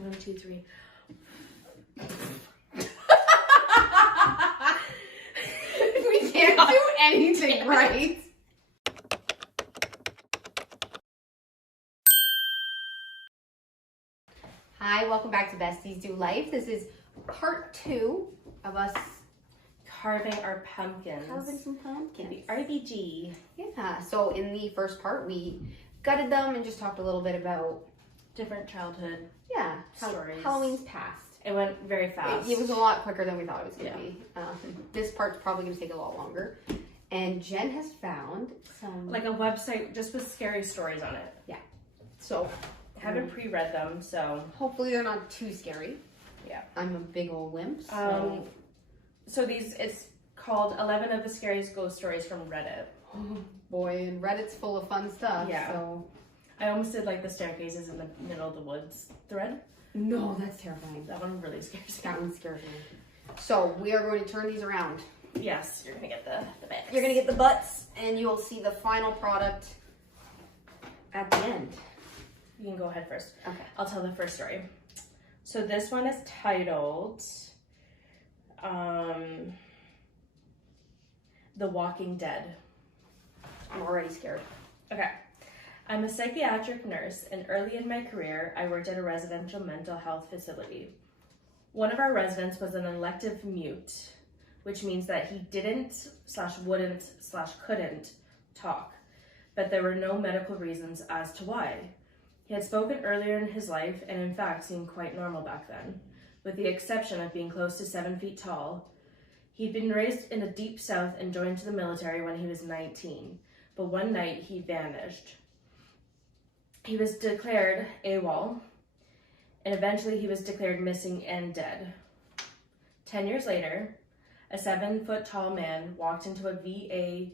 1, 2, 3. We can't do anything right. Hi, welcome back to Besties Do Life. This is part 2 of us Carving our pumpkins. carving some pumpkins. The RBG. Yeah, so in the first part, we gutted them and just talked a little bit about Different childhood. stories. Halloween's past. It went very fast. It was a lot quicker than we thought it was going to be. This part's probably going to take a lot longer. And Jen has found some... Like a website just with scary stories on it. Yeah. So... I haven't pre-read them, so... Hopefully they're not too scary. Yeah. I'm a big old wimp, so... So these, it's called 11 of the Scariest Ghost Stories from Reddit. Oh boy, and Reddit's full of fun stuff, so... I almost did like the staircases in the middle of the woods thread. No, that's terrifying. That one really scares me. That one scares me. So, we are going to turn these around. Yes, you're gonna get the backs. You're gonna get the butts, and you'll see the final product at the end. You can go ahead first. Okay. I'll tell the first story. So this one is titled The Walking Dead. I'm already scared. Okay. I'm a psychiatric nurse, and early in my career, I worked at a residential mental health facility. One of our residents was an elective mute, which means that he didn't/wouldn't/couldn't talk, but there were no medical reasons as to why. He had spoken earlier in his life and in fact seemed quite normal back then, with the exception of being close to 7 feet tall. He'd been raised in the deep south and joined to the military when he was 19, but one night he vanished. He was declared AWOL, and eventually he was declared missing and dead. 10 years later, a 7-foot tall man walked into a VA,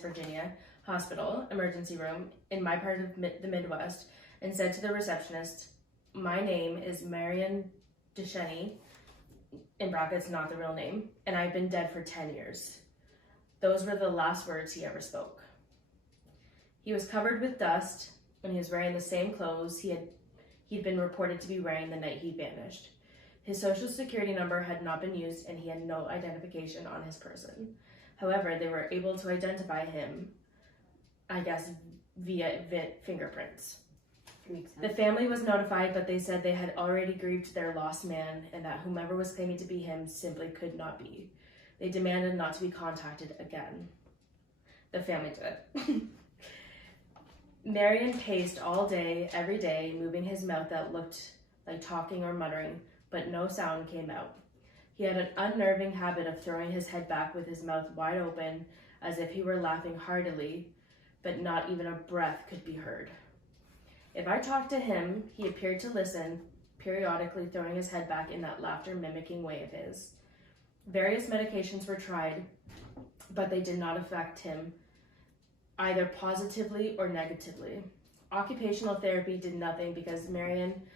Virginia, hospital emergency room in my part of the Midwest and said to the receptionist, "My name is Marion Descheny," in brackets, not the real name, "and I've been dead for 10 years. Those were the last words he ever spoke. He was covered with dust and he was wearing the same clothes he'd been reported to be wearing the night he vanished. His social security number had not been used and he had no identification on his person. However, they were able to identify him, I guess, via fingerprints. Makes sense. The family was notified, but they said they had already grieved their lost man and that whomever was claiming to be him simply could not be. They demanded not to be contacted again. The family did it. Marion paced all day, every day, moving his mouth that looked like talking or muttering, but no sound came out. He had an unnerving habit of throwing his head back with his mouth wide open, as if he were laughing heartily, but not even a breath could be heard. If I talked to him, he appeared to listen, periodically throwing his head back in that laughter-mimicking way of his. Various medications were tried, but they did not affect him, either positively or negatively. Occupational therapy did nothing because Marion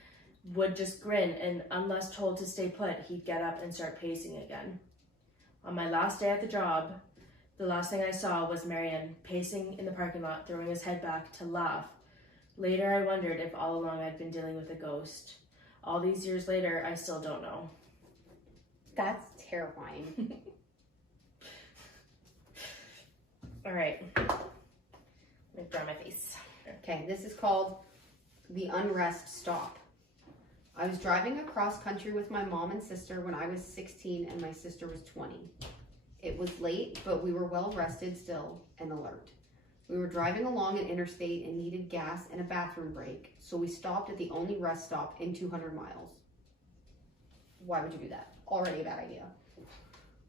would just grin, and unless told to stay put, he'd get up and start pacing again. On my last day at the job, the last thing I saw was Marion pacing in the parking lot, throwing his head back to laugh. Later, I wondered if all along I'd been dealing with a ghost. All these years later, I still don't know. That's terrifying. All right. Let me dry my face. Okay, this is called The Unrest Stop. I was driving across country with my mom and sister when I was 16 and my sister was 20. It was late, but we were well rested still and alert. We were driving along an interstate and needed gas and a bathroom break, so we stopped at the only rest stop in 200 miles. Why would you do that? Already a bad idea.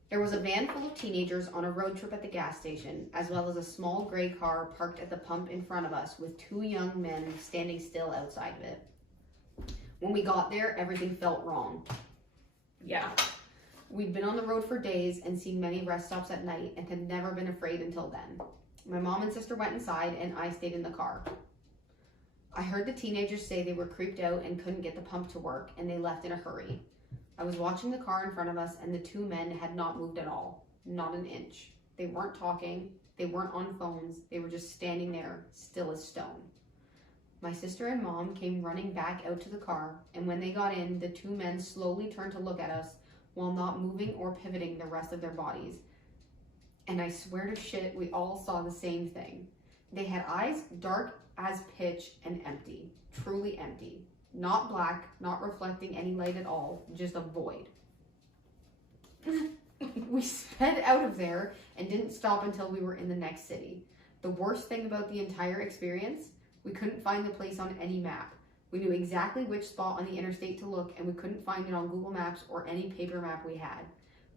There was a van full of teenagers on a road trip at the gas station, as well as a small gray car parked at the pump in front of us with 2 young men standing still outside of it. When we got there, everything felt wrong. Yeah. We'd been on the road for days and seen many rest stops at night and had never been afraid until then. My mom and sister went inside and I stayed in the car. I heard the teenagers say they were creeped out and couldn't get the pump to work, and they left in a hurry. I was watching the car in front of us, and the 2 men had not moved at all, not an inch. They weren't talking, they weren't on phones, they were just standing there, still as stone. My sister and mom came running back out to the car, and when they got in, the two men slowly turned to look at us while not moving or pivoting the rest of their bodies. And I swear to shit, we all saw the same thing. They had eyes dark as pitch and empty, truly empty. Not black, not reflecting any light at all, just a void. We sped out of there and didn't stop until we were in the next city. The worst thing about the entire experience, we couldn't find the place on any map. We knew exactly which spot on the interstate to look, and we couldn't find it on Google Maps or any paper map we had.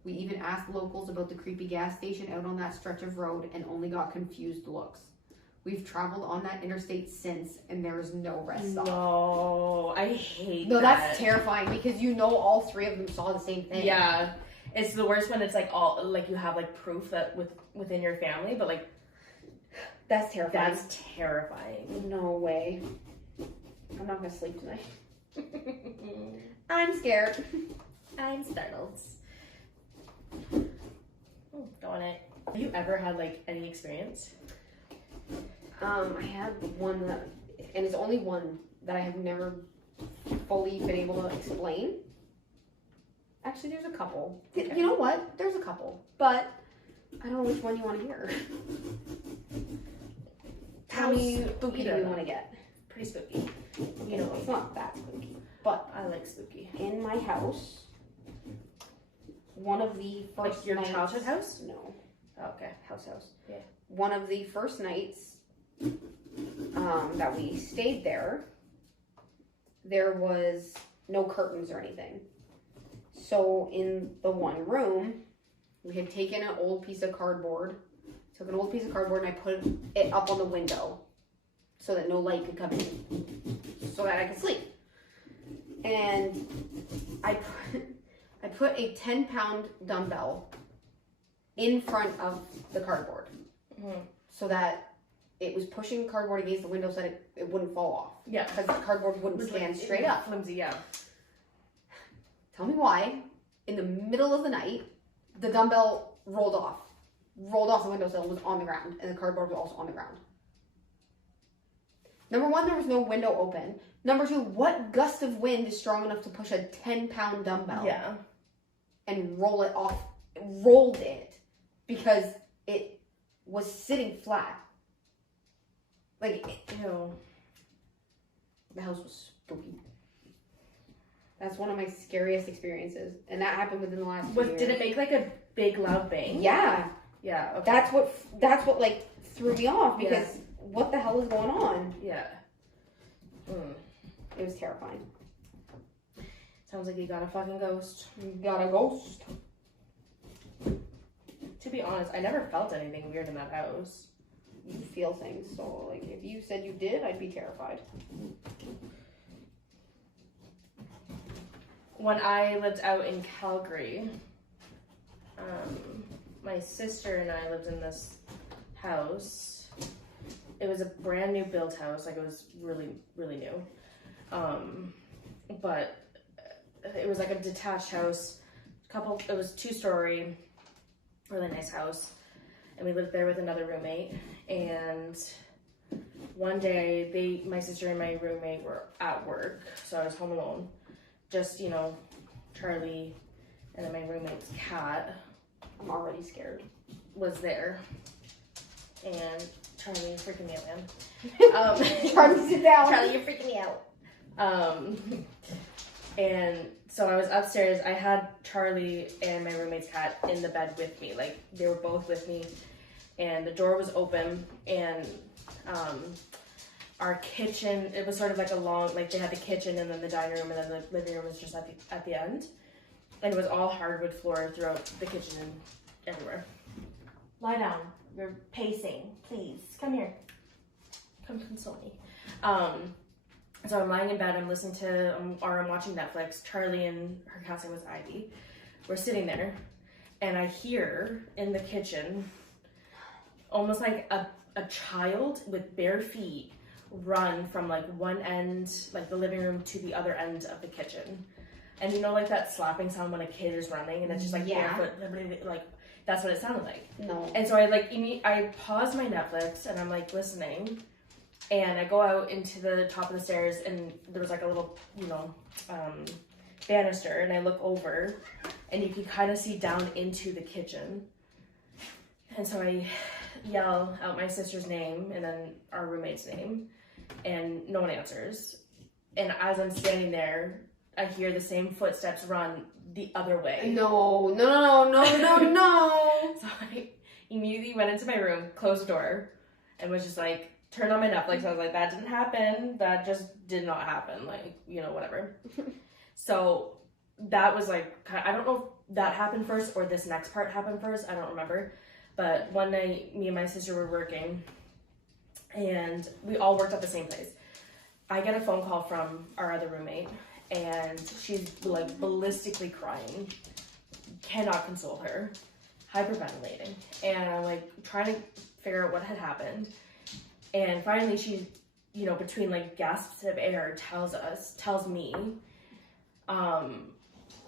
We even asked locals about the creepy gas station out on that stretch of road and only got confused looks. We've traveled on that interstate since, and there is no rest stop. No, I hate that. No, that's terrifying because you know all three of them saw the same thing. Yeah. It's the worst when it's like all, like you have like proof that within your family, but like, That's terrifying. that's terrifying. No way. I'm not gonna sleep tonight. I'm scared. I'm startled. Oh, darn it. Have you ever had like any experience? I had one that, and it's only one that I have never fully been able to explain. Actually, there's a couple. Okay. You know what? There's a couple, but I don't know which one you want to hear. How many spooky do you want to get? Pretty spooky. You know, it's not that spooky, but I like spooky. in my house, one of the first Like your nights, childhood house? No, Oh, okay. house. Yeah. One of the first nights that we stayed there, there was no curtains or anything. So in the one room, we had taken an old piece of cardboard, and I put it up on the window so that no light could come in, so that I could sleep. And I put a 10-pound dumbbell in front of the cardboard, so that it was pushing cardboard against the window so that it wouldn't fall off. Yeah. Because the cardboard wouldn't stand straight up. Flimsy, yeah. Tell me why, in the middle of the night, the dumbbell rolled off the windowsill, was on the ground, and the cardboard was also on the ground. Number one, there was no window open. Number two, what gust of wind is strong enough to push a 10-pound dumbbell and rolled it, because it was sitting flat. Like, Ew. the house was spooky. That's one of my scariest experiences, and that happened within the last 2 years. Did it make like a big loud bang? Yeah. Yeah. Okay. That's what like threw me off, because what the hell is going on? Yeah. It was terrifying. Sounds like you got a fucking ghost. You got a ghost. To be honest, I never felt anything weird in that house. You feel things, so like if you said you did, I'd be terrified. When I lived out in Calgary, my sister and I lived in this house. It was a brand new built house, like it was really, really new. But it was like a detached house. It was 2-story, really nice house. And we lived there with another roommate. And one day, my sister and my roommate were at work, so I was home alone. Just, you know, Charlie and then my roommate's cat. I'm already scared. Was there. And Charlie, you're freaking me out, man. Charlie, sit down. Charlie, you're freaking me out. And so I was upstairs. I had Charlie and my roommate's cat in the bed with me. Like, they were both with me. And the door was open. And our kitchen, it was sort of like a long, like they had the kitchen and then the dining room and then the living room was just at the end. And it was all hardwood floor throughout the kitchen and everywhere. Lie down. You're pacing. Please. Come here. Come console me. So I'm lying in bed, I'm listening to, or I'm watching Netflix. Charlie and her cat's name was Ivy. We're sitting there, and I hear in the kitchen, almost like a child with bare feet run from like one end, like the living room, to the other end of the kitchen. And you know, like that slapping sound when a kid is running, and it's just like barefoot, like that's what it sounded like. No. And so I paused my Netflix, and I'm like listening. And I go out into the top of the stairs, and there was like a little, banister, and I look over, and you can kind of see down into the kitchen. And so I yell out my sister's name and then our roommate's name, and no one answers. And as I'm standing there, I hear the same footsteps run the other way. No. So I immediately went into my room, closed the door, and was just like, turned on my Netflix. I was like, that didn't happen. That just did not happen. Like, whatever. So that was like, I don't know if that happened first or this next part happened first. I don't remember. But one night, me and my sister were working, and we all worked at the same place. I get a phone call from our other roommate, and she's like ballistically crying. Cannot console her. Hyperventilating. And I'm like trying to figure out what had happened. And finally she, between like gasps of air, tells me,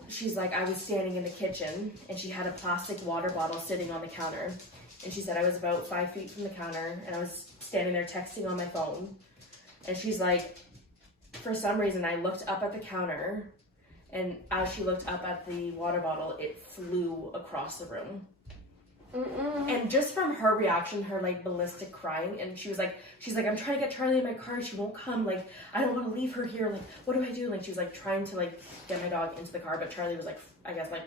she's like, I was standing in the kitchen, and she had a plastic water bottle sitting on the counter. And she said I was about 5 feet from the counter, and I was standing there texting on my phone. And she's like, for some reason, I looked up at the counter, and as she looked up at the water bottle, it flew across the room. Mm-mm. And just from her reaction, her like ballistic crying, and she's like, I'm trying to get Charlie in my car, she won't come, like, I don't want to leave her here, like, what do I do? Like, she was like trying to like get my dog into the car, but Charlie was like, I guess like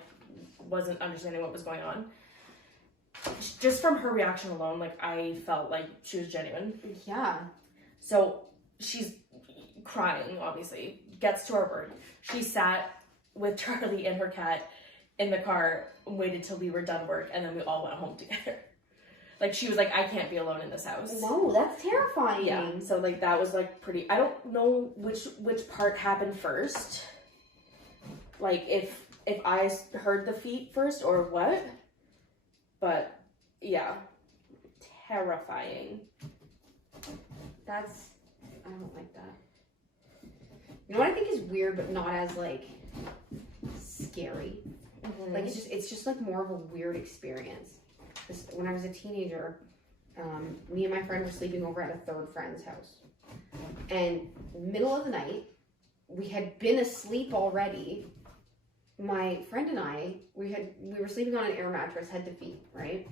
wasn't understanding what was going on. Just from her reaction alone, like, I felt like she was genuine. Yeah. So she's crying, obviously, gets to our work. She sat with Charlie and her cat in the car, waited till we were done work, and then we all went home together. Like, she was like, I can't be alone in this house. No, that's terrifying. Yeah, so like that was like pretty, I don't know which part happened first. Like if I heard the feet first or what. But yeah, terrifying. I don't like that. You know what I think is weird, but not as like scary. Mm-hmm. Like it's just like more of a weird experience. When I was a teenager, me and my friend were sleeping over at a third friend's house, and middle of the night, we had been asleep already. My friend and I, we were sleeping on an air mattress, head to feet, right?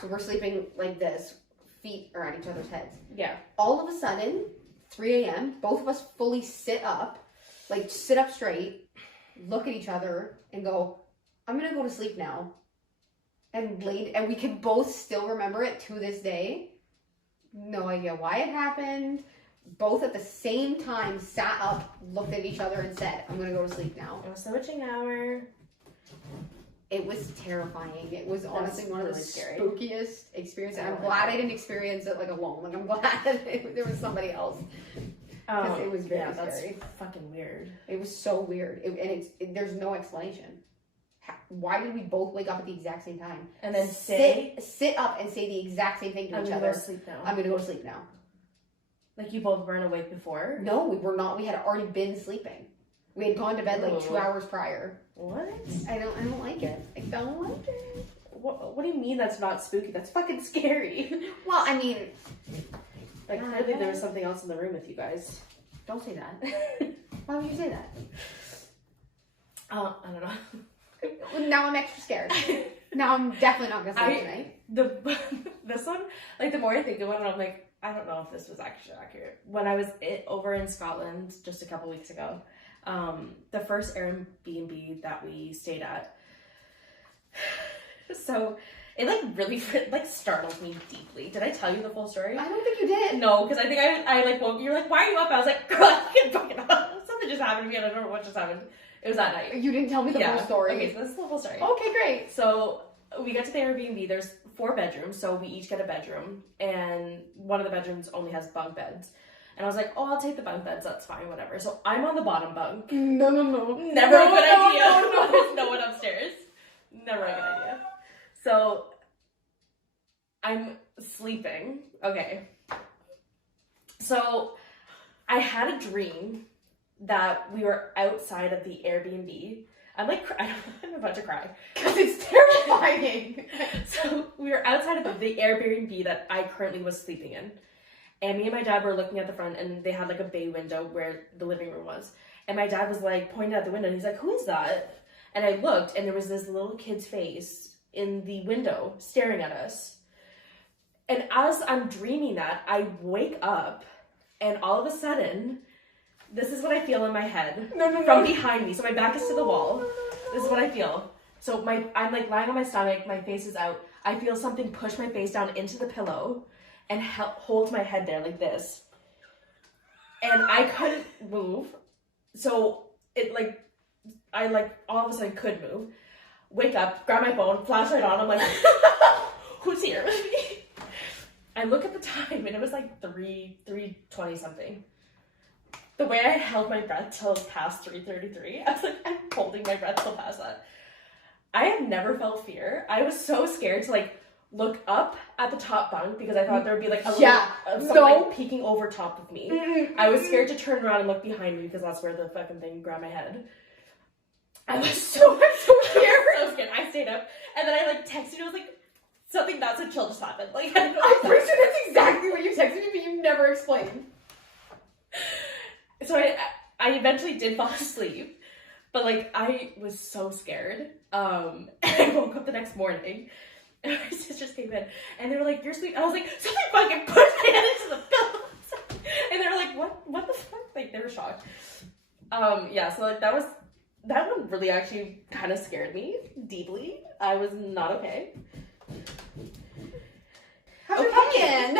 So we're sleeping like this, feet are at each other's heads. Yeah. All of a sudden, 3 a.m., both of us fully sit up straight, look at each other, and go, I'm gonna go to sleep now. And we can both still remember it to this day. No idea why it happened. Both at the same time sat up, looked at each other, and said, I'm gonna go to sleep now. It was the witching hour. It was terrifying. It was honestly one of the scary. spookiest experiences. And I'm glad I didn't experience it like alone. Like, I'm glad there was somebody else. Because it was very scary. That's fucking weird. It was so weird. There's no explanation. Why did we both wake up at the exact same time? And then sit up and say the exact same thing to each other. I'm gonna go to sleep now. I'm gonna go to sleep now. Like, you both weren't awake before? No, we were not. We had already been sleeping. We had gone to bed like 2 hours prior. What? I don't like it. I don't like it. What do you mean that's not spooky? That's fucking scary. Well, I mean, like, clearly there was something else in the room with you guys. Don't say that. Why would you say that? I don't know. Now I'm extra scared. Now I'm definitely not gonna sleep tonight. This one, like, the more I think about it, I'm like, I don't know if this was actually accurate. When I was over in Scotland just a couple weeks ago, the first Airbnb that we stayed at, so it like really like startled me deeply. Did I tell you the full story? I don't think you did. No, because I think I like woke. You're like, why are you up? I was like, girl, I can't fucking up. Something just happened to me. I don't know what just happened. It was that night. You didn't tell me the full story. Okay, so this is the full story. Okay, great. So we get to the Airbnb. There's 4 bedrooms, so we each get a bedroom, and one of the bedrooms only has bunk beds. And I was like, oh, I'll take the bunk beds. That's fine, whatever. So I'm on the bottom bunk. No. Never a good idea. There's no one upstairs. Never a good idea. So I'm sleeping. Okay. So I had a dream that we were outside of the Airbnb. I'm like, I'm about to cry. Because it's terrifying. So we were outside of the Airbnb that I currently was sleeping in. And me and my dad were looking at the front, and they had like a bay window where the living room was. And my dad was like pointing out the window, and he's like, "Who is that?" And I looked, and there was this little kid's face in the window staring at us. And as I'm dreaming that, I wake up, and all of a sudden, this is what I feel in my head from behind me. So my back is to the wall. This is what I feel. So I'm like lying on my stomach, my face is out. I feel something push my face down into the pillow and hold my head there like this. And I couldn't move. So I all of a sudden could move. Wake up, grab my phone, flashlight on. I'm like, who's here? I look at the time, and it was like 3:20 something. The way I held my breath till past 3:33, I was like, I'm holding my breath till past that. I have never felt fear. I was so scared to like look up at the top bunk because I thought there would be like a something like peeking over top of me. I was scared to turn around and look behind me because that's where the fucking thing grabbed my head. I was so scared. So scared. I stayed up, and then I like texted you. I was like, something not so chill just happened. Like, I'm pretty sure that's exactly what you texted me, but you never explained. So I eventually did fall asleep, but like I was so scared. And I woke up the next morning, and my sisters came in, and they were like, "You're asleep." I was like, "Something fucking pushed my head into the pillows," and they were like, "What the fuck?" Like they were shocked. Yeah. So like that one really actually kind of scared me deeply. I was not okay. How's your pumpkin?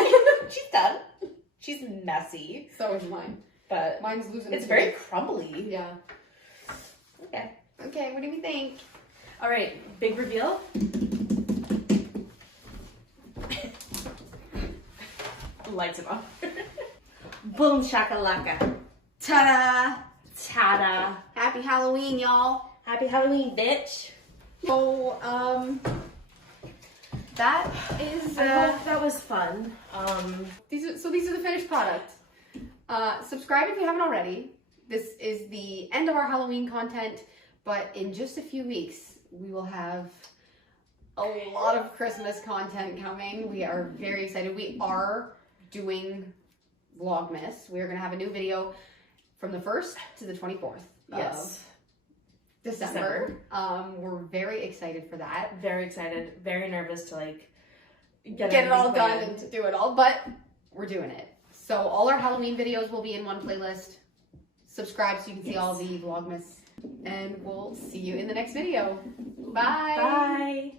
She's done. She's messy. So is mine. But mine's losing. It's very crumbly. Yeah. Okay. Okay, what do we think? All right, big reveal. Lights him off. Boom shakalaka. Ta-da! Ta-da. Happy Halloween, y'all. Happy Halloween, bitch. So, that is. I hope that was fun. These are the finished product. Subscribe if you haven't already. This is the end of our Halloween content, but in just a few weeks, we will have a lot of Christmas content coming. We are very excited. We are doing Vlogmas. We are going to have a new video from the 1st to the 24th of December. We're very excited for that. Very excited. Very nervous to like get it all done and to do it all, but we're doing it. So all our Halloween videos will be in one playlist. Subscribe so you can see all the Vlogmas. And we'll see you in the next video. Bye. Bye.